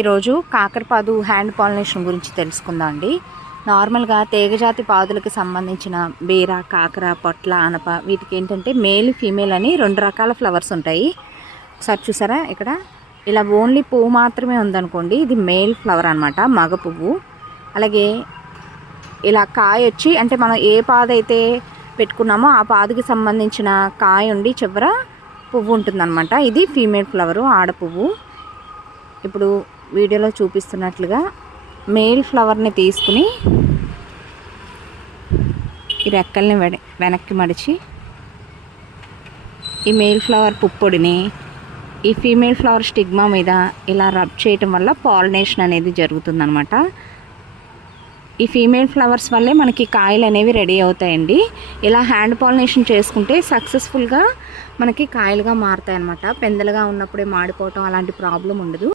ఈరోజు కాకరపాదు hand pollination గురించి తెలుసుకుందాం అండి. నార్మల్గా తీగజాతి పాదులకు సంబంధించిన బీర కాకర పొట్ల అనప వీటికి ఏంటంటే మేల్ ఫీమేల్ అని రెండు రకాల ఫ్లవర్స్ ఉంటాయి. ఒకసారి చూసారా ఇక్కడ? ఇలా ఓన్లీ పువ్వు మాత్రమే ఉందనుకోండి ఇది మేల్ ఫ్లవర్ అనమాట మగ పువ్వు. అలాగే ఇలా కాయ వచ్చి అంటే మనం ఏ పాద అయితే పెట్టుకున్నామో ఆ పాదుకి సంబంధించిన కాయ ఉండి చివర పువ్వు ఉంటుందన్నమాట. ఇది ఫీమేల్ ఫ్లవరు ఆడ పువ్వు. ఇప్పుడు వీడియోలో చూపిస్తున్నట్లుగా మేల్ ఫ్లవర్ని తీసుకుని ఈ రెక్కల్ని వెడ వెనక్కి మడిచి ఈ మేల్ ఫ్లవర్ పుప్పొడిని ఈ ఫీమేల్ ఫ్లవర్ స్టిగ్మా మీద ఇలా రబ్ చేయటం వల్ల పాలినేషన్ అనేది జరుగుతుందనమాట ఈ ఫీమేల్ ఫ్లవర్స్ వల్లే మనకి కాయలు అనేవి రెడీ అవుతాయండి. ఇలా హ్యాండ్ పాలినేషన్ చేసుకుంటే సక్సెస్ఫుల్గా మనకి కాయలుగా మారుతాయి అన్నమాట పెందలుగా ఉన్నప్పుడే మాడిపోవటం అలాంటి ప్రాబ్లం ఉండదు.